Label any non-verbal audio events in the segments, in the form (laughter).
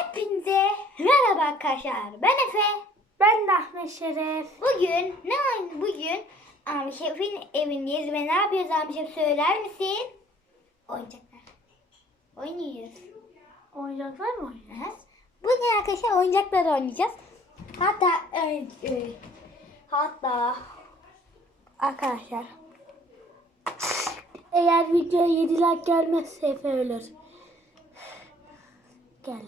Hepinize merhaba arkadaşlar. Ben Efe. Ben de Ahmet Şeref. Bugün ne oyun? Bugün Ahmet Şef'in evindeyiz ve ne yapıyoruz Ahmet Şef söyler misin? Oyuncaklar. Oynuyoruz. Oyuncaklar mı? Aha. Bugün arkadaşlar oyuncaklar oynayacağız. Hatta e, e, hatta arkadaşlar Eğer videoya 7 like gelmezse Efe ölür. Gel.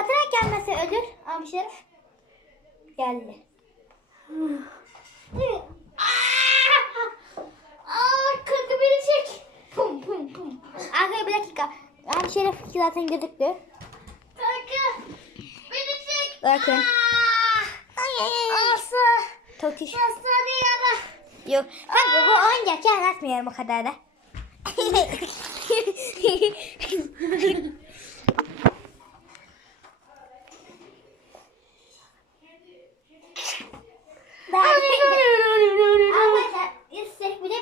Atarak gelmezse ölür Ahmet Şerif. Geldi. Aa, kanka beni çek. Pum pum pum. Arkadaşlar bir dakika. Ahmet Şerif zaten gözüktü. Kanka beni çek. Bakın. Aslı. Tokiş. Aslanı Yok. Kanka bu oyuncak ya anlatmıyorum o kadar da. (laughs) Arkadaşlar istek bir de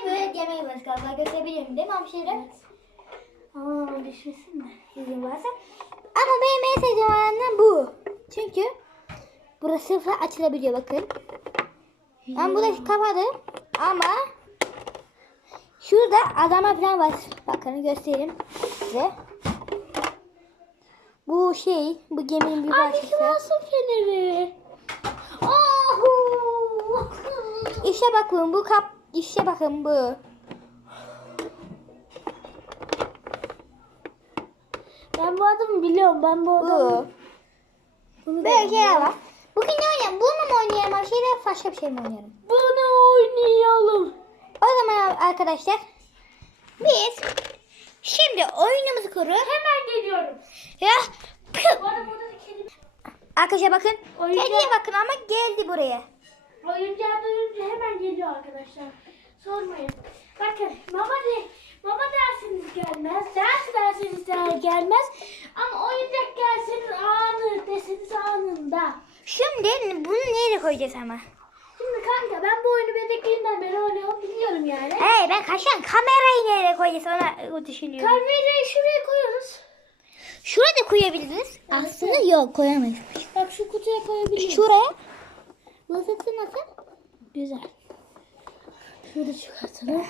var galiba gösterebilirim değil mi hemşire? Aa düşmesin mi? İzin varsa. Ama benim en sevdiğim olanlar bu. Çünkü burası açılabiliyor bakın. Ben burada kapadım ama şurada adama falan var. Bakın göstereyim size. Bu şey, bu geminin bir parçası. masum feneri. Ahu. İşte bakın bu kap, işte bakın bu. Ben bu adamı biliyorum. Ben bu adamı. Bu. Bunu Böyle şeyler var. Bugün ne oynayalım? Bunu mu oynayalım? Şeyle başka bir şey mi oynayalım? Bunu oynayalım. O zaman arkadaşlar biz şimdi oyunumuzu kuruyoruz. Hemen geliyorum. Ya Bu arada burada da kelime. arkadaşlar bakın. Oyuncak- Kediye bakın ama geldi buraya. Oyuncağı duyunca hemen geliyor arkadaşlar. Sormayın. Bakın mama de, mama dersiniz gelmez. Ders dersiniz de gelmez. Ama oyuncak gelseniz anı deseniz anında. Şimdi bunu nereye koyacağız ama? Şimdi kanka ben bu oyunu bebekliğinden beri oynuyorum biliyorum yani. Hey ben kaşan kamerayı nereye koyacağız ona düşünüyorum. Kamerayı şuraya koyuyoruz. Şurada koyabiliriz. Aslında yok koyamayız. Bak şu kutuya koyabiliriz. Şuraya. Nasıl nasıl? Güzel. Şurada çıkartalım.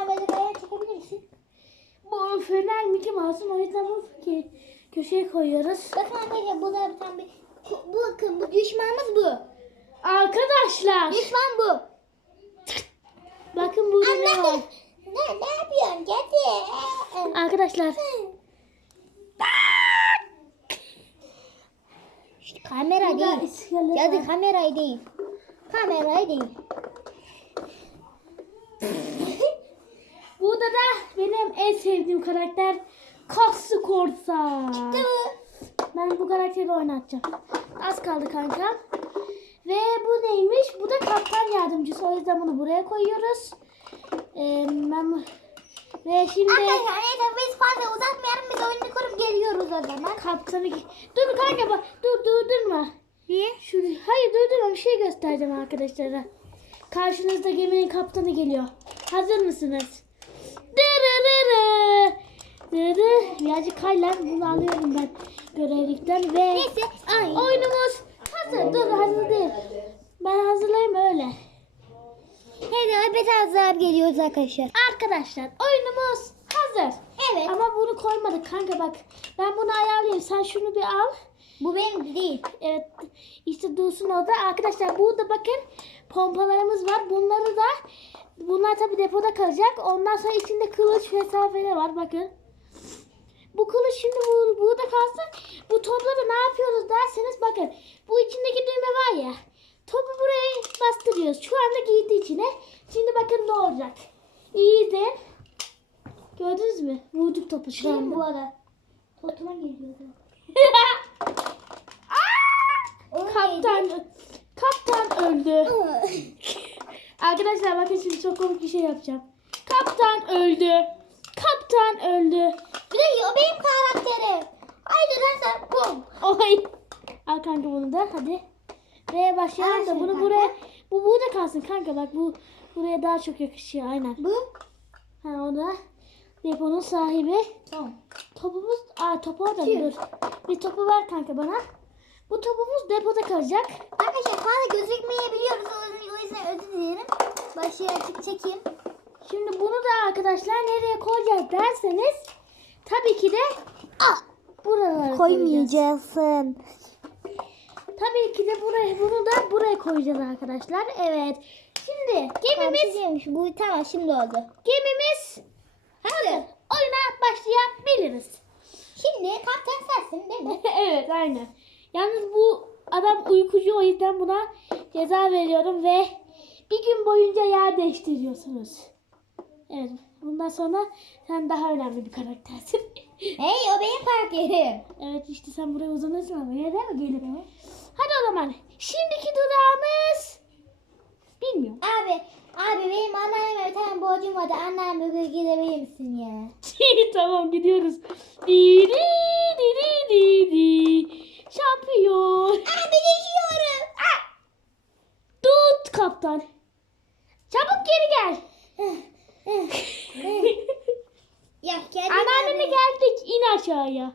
Kamerayı buraya çekebilirsin. Bu fener Mickey Mouse'un o yüzden bu ki köşeye koyuyoruz. Bakın arkadaşlar bu da bir tane bir... Bu bakın bu düşmanımız bu. Arkadaşlar Düşman bu. bakın burada ne var? Ne, ne yapıyorsun? Kedi. Arkadaşlar Kamera değil. Ya da kamerayı değil. Kamerayı değil. Burada da benim en sevdiğim karakter Kaslı Korsan. Değil mi? Ben bu karakteri oynatacağım. Az kaldı kanka. Ve bu neymiş? Bu da kaptan yardımcısı. O yüzden bunu buraya koyuyoruz. Ee, ben ve şimdi Arkadaşlar neyse biz fazla uzatmayalım. Biz oyunu kurup geliyoruz o zaman. kaptanı dur kanka bak dur durdurma. Niye? Şurada hayır durdurma bir şey göstereceğim arkadaşlara. Karşınızda geminin kaptanı geliyor. Hazır mısınız? Dırırırı. Dırı. Birazcık kay lan bunu alıyorum ben görevlikten ve Neyse. Ay. oyunumuz hazır. Dur hazır değil. Ben hazırlayayım öyle. Neyse biz hazır geliyoruz arkadaşlar. Arkadaşlar oyunumuz hazır. Evet. Ama bunu koymadık kanka bak. Ben bunu ayarlayayım. Sen şunu bir al. Bu benim değil. Evet işte dursun orada. Arkadaşlar burada bakın pompalarımız var. Bunları da bunlar tabi depoda kalacak. Ondan sonra içinde kılıç vesaire var bakın. Bu kılıç şimdi bu, burada kalsın. Bu topları ne yapıyoruz derseniz bakın. Bu içindeki düğme var ya. Topu buraya bastırıyoruz. Şu anda giydi içine. Şimdi bakın ne olacak. İyi izleyin. Gördünüz mü? Vurduk topu şu anda. bu arada. Totuma geliyordu. (laughs) Kaptan kaptan öldü. (laughs) Arkadaşlar bakın şimdi çok komik bir şey yapacağım. Kaptan öldü. Kaptan öldü. Bir de o benim karakterim. Haydi arkadaşlar bum. Oy. Al kanka bunu da hadi. Ve başlayalım Al da bunu kanka. buraya bu burada kalsın kanka bak bu buraya daha çok yakışıyor aynen. Bu. Ha o da. Deponun sahibi. Tamam. Topumuz, aa topu orada dur. Bir topu ver kanka bana. Bu topumuz depoda kalacak. Arkadaşlar fazla gözükmeyebiliyoruz. O yüzden- O yüzden özür dilerim. Açık çekeyim. Şimdi bunu da arkadaşlar nereye koyacağız derseniz tabii ki de Ah! buralara. Koymayacaksın. Tabii ki de buraya bunu da buraya koyacağız arkadaşlar. Evet. Şimdi gemimiz Gemimiz. Bu tamam şimdi oldu. gemimiz hazır. Oyuna başlayabiliriz. Şimdi kaptan sensin değil mi? (laughs) evet aynen. Yalnız bu adam uykucu o yüzden buna ceza veriyorum ve bir gün boyunca yer değiştiriyorsunuz. Evet. Bundan sonra sen daha önemli bir karaktersin. (laughs) hey o benim park yerim. evet işte sen buraya uzanırsın ama yine de mi gelir? Hadi o zaman. Şimdiki durağımız bilmiyorum. Abi, abi benim anneanneme bir tane borcum vardı. Annem bugün gidebilir misin ya? (laughs) tamam gidiyoruz. Di di di di di di. Şampiyon. Abi düşüyorum. Tut kaptan. Çabuk geri gel. (laughs) ya geldim Anneanneme geldik. İn aşağıya.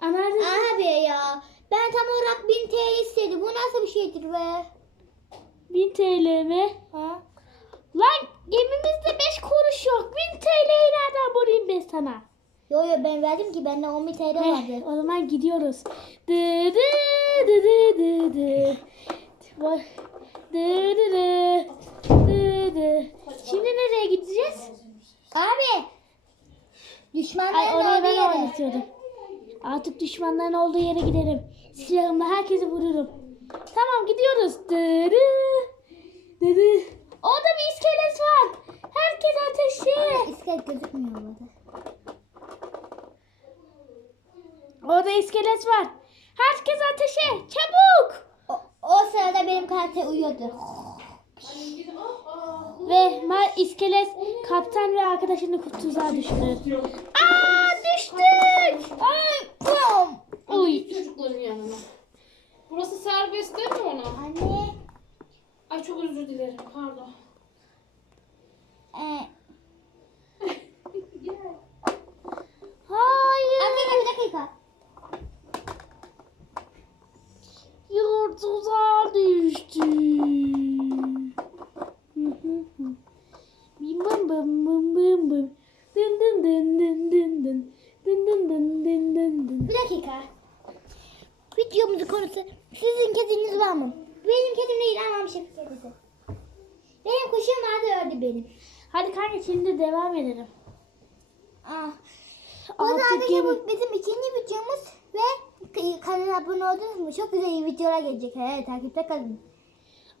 Anneanne Abi ya. Ben tam olarak 1000 TL istedim. Bu nasıl bir şeydir be? 1000 TL mi? Ha? Lan gemimizde 5 kuruş yok. 1000 TL'yi nereden bulayım ben sana? Yo yo ben verdim ki bende 10 bin TL Heh, vardı. o zaman gidiyoruz. Dı dı dı dı dı dı. Bak. Dı dı dı. Dı dı. Şimdi nereye gideceğiz? Abi. Düşmanların Ay oraya olduğu ben yere. oynatıyordum. Artık düşmanların olduğu yere giderim. Silahımla herkesi vururum. Tamam gidiyoruz. Dı dı. Dı dı. Orada bir iskelet var. Herkes ateşi. İskelet gözükmüyor burada. Orada iskelet var. Herkes ateşe. Çabuk. O, sırada benim karakter uyuyordu. Ve ma iskelet kaptan ve arkadaşını tuzağa düştü. Aa düştük. Ay, pum. Uy. çocukların yanına. Burası serbest değil mi ona? Anne. Ay çok özür dilerim pardon. Ee, şey kedisi. Benim kuşum vardı öldü benim. Hadi kanka şimdi devam edelim. Ah. Bu gemi- bu bizim ikinci videomuz ve kanala abone oldunuz mu? Çok güzel videolar gelecek. Evet takipte kalın.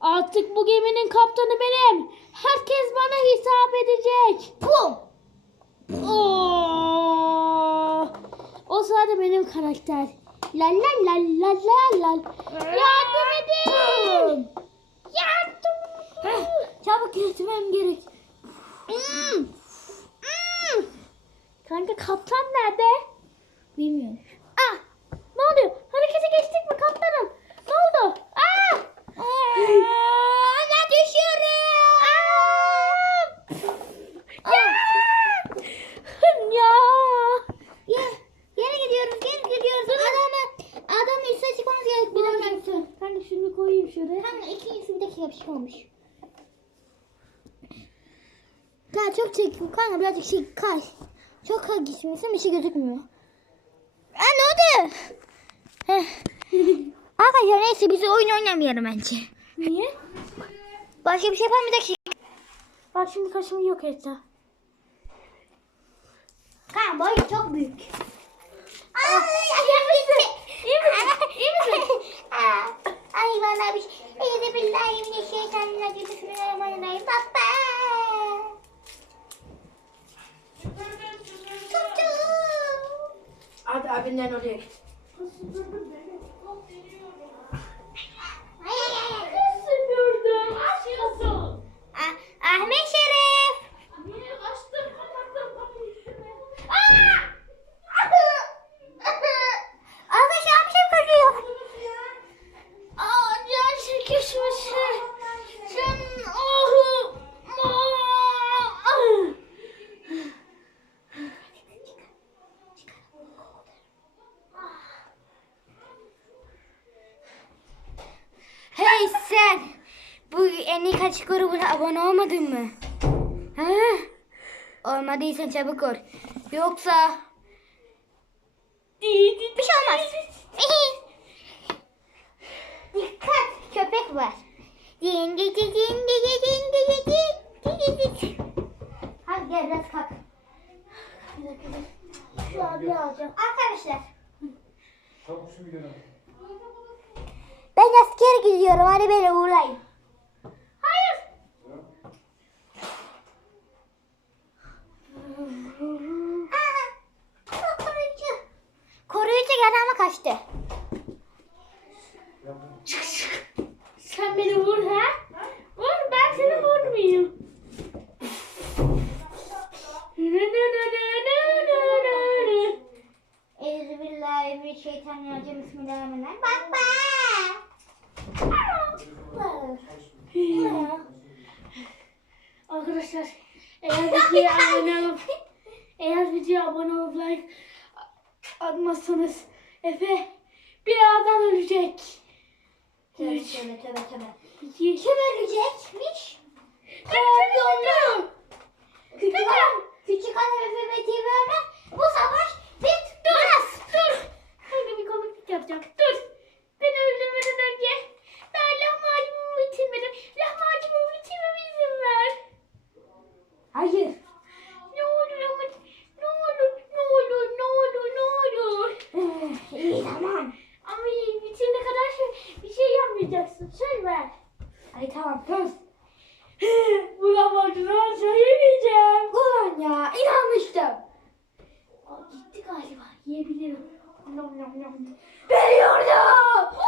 Artık bu geminin kaptanı benim. Herkes bana hesap edecek. Pum. Oo. O sırada benim karakter. La la la la la la. Yardım edin. Yardım. Yürütmem gerek. Hmm. Hmm. Kanka kaptan nerede? Bilmiyorum. Ah. Ne oluyor? Harekete geçtik mi kaptanım? Ne oldu? Ah. Ana düşüyorum. Ya. ya. Ya, geri gidiyoruz, geri gidiyoruz. Adamı, adamın üstüne çıkmamız gerek. Bir dakika. Kanka şunu koyayım şuraya. Kanka ikincisi bir dakika bir şey olmuş. Kanka çok çek, kanka birazcık şey kay. Çok kay gitmişsin bir şey gözükmüyor. Aa ne oldu? (laughs) Arkadaşlar neyse biz oyun oynamayalım bence. Niye? Başka bir şey yapalım bir dakika. Bak şimdi kaşımı yok edeceğim. Kanka boyu çok büyük. İyi misin? (laughs) Ay bana bir şey. Eyde billahi mineşşeytanirracim. Bismillahirrahmanirrahim. Baba. Abinden oraya git. Ah, Ahmet Şerif. Arkadaşlar bir şey koşuyor. Aa, can çekişmesi. Sen ahı. Aa. Abone olmadın mı? He? Olmadıysan çabuk ol. Yoksa bir şey olmaz. Dikkat köpek var. Din di di din di di din di di din di di di. Hadi gel biraz kalk. Şu abi alacağım. Arkadaşlar ben askere gidiyorum. Hadi beni uğrayın. Hayır. Aha, koruyucu. Koruyucu geldi ama kaçtı. Sen beni vur ha? Vur ben seni vurmayayım. Euzubillahimineşşeytanirracim. Bismillahirrahmanirrahim. Bak. Arkadaşlar eğer videoya abone olup eğer videoya abone olup like atmazsanız Efe birazdan ölecek. Tövbe tövbe tövbe tövbe. iki, Kim ölecekmiş? Kamyonlu. Küçük hanım, küçük hanım Efe ve TV Ömer. Bu savaş bit biraz. Dur. Kanka bir komiklik yapacağım. Dur. Beni öldürmeden önce daha lahmacumumu bitirmedim. Lahmacumumu bitirmeme izin ver. Hayır. Ne olur ama ne olur ne olur ne olur ne olur. İyi tamam. Ama bitirene kadar şey, bir şey yapmayacaksın. Söz ver. Ay tamam söz. (laughs) Bu lahmacunu söyleyemeyeceğim. Ulan ya inanmıştım. Aa, gitti galiba. Yiyebilirim. Nom nom nom. Veriyordum. (laughs)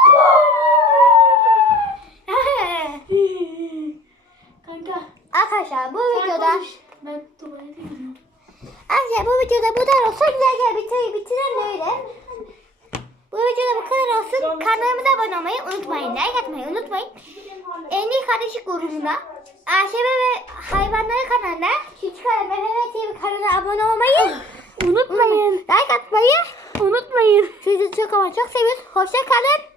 Kanka. Arkadaşlar bu sen videoda konuş. Ben tuvalete gidiyorum. Arkadaşlar bu videoda bu kadar olsun. Gel gel bitir, bitirelim öyle. Bu videoda bu kadar olsun. Kanalımıza abone olmayı unutmayın. Like atmayı unutmayın. En iyi kardeşlik grubuna AŞB ve hayvanları kanalına Küçük Mehmet TV kanalına abone olmayı unutmayın. Like atmayı unutmayın. Sizi çok ama çok seviyoruz. Hoşça kalın.